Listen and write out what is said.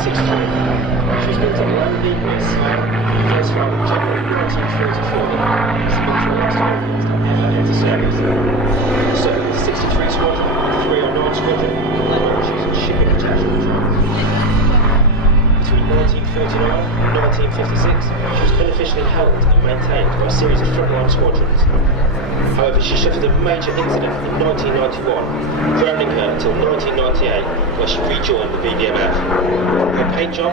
1963. She was built at Langley, West first flight in January 1944. It's the military last aircraft to ever enter service. So, 63 Squadron, 309 Squadron, laboratories and shipping attachment drones. Between 1949 and 1956, she was beneficially held and maintained by a series of frontline squadrons. However, she suffered a major incident in 1991, grounding her until 1998, where she rejoined the BDMF. Her paint job